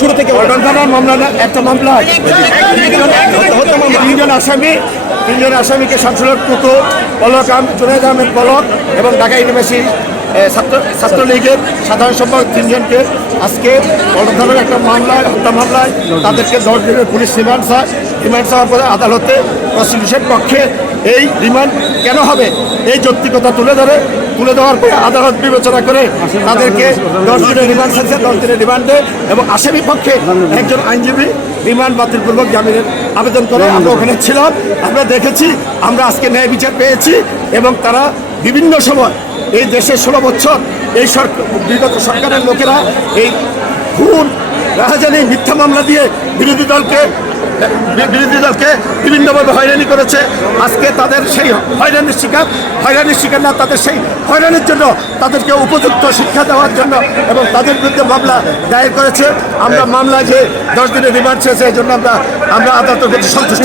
শুরু থেকে মামলা না একটা মামলা তিনজন আসামি তিনজন আসামিকে সাংসদ টুকু পলক জুনায়দ আহমেদ পলক এবং ঢাকা ইউনিভার্সিটি ছাত্র ছাত্রলীগের সাধারণ সম্পাদক তিনজনকে আজকে থানার একটা মামলায়, হত্যা মামলায় তাদেরকে দশ দিনের পুলিশ রিমান্ড চায়। রিমান্ড চাওয়ার পরে আদালতে প্রসিকিউশন পক্ষে এই রিমান্ড কেন হবে এই যৌক্তিকতা তুলে ধরে। তুলে দেওয়ার পরে আদালত বিবেচনা করে তাদেরকে দশ দিনের রিমান্ড চাইছে দশ দিনের রিমান্ডে এবং আসামি পক্ষে একজন আইনজীবী রিমান্ড বাতিলপূর্বক জামিনের আবেদন করে। আমরা ওখানে ছিলাম, আমরা দেখেছি, আমরা আজকে ন্যায় বিচার পেয়েছি এবং তারা বিভিন্ন সময় এই দেশের ষোলো বছর এই সরকার বিগত সরকারের লোকেরা এই খুন রাহাজানি, মিথ্যা মামলা দিয়ে বিরোধী দলকে বিরোধী দলকে বিভিন্নভাবে হয়রানি করেছে। আজকে তাদের সেই হয়রানির শিকার হয়রানির শিকার না, তাদের সেই হয়রানির জন্য তাদেরকে উপযুক্ত শিক্ষা দেওয়ার জন্য এবং তাদের বিরুদ্ধে মামলা দায়ের করেছে। আমরা মামলায় যে দশ দিনের রিমান্ড চেয়েছে, এই জন্য আমরা আমরা আদালতের প্রতি সন্তুষ্ট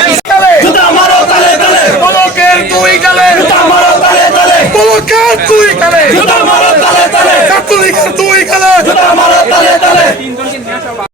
দুই কালে।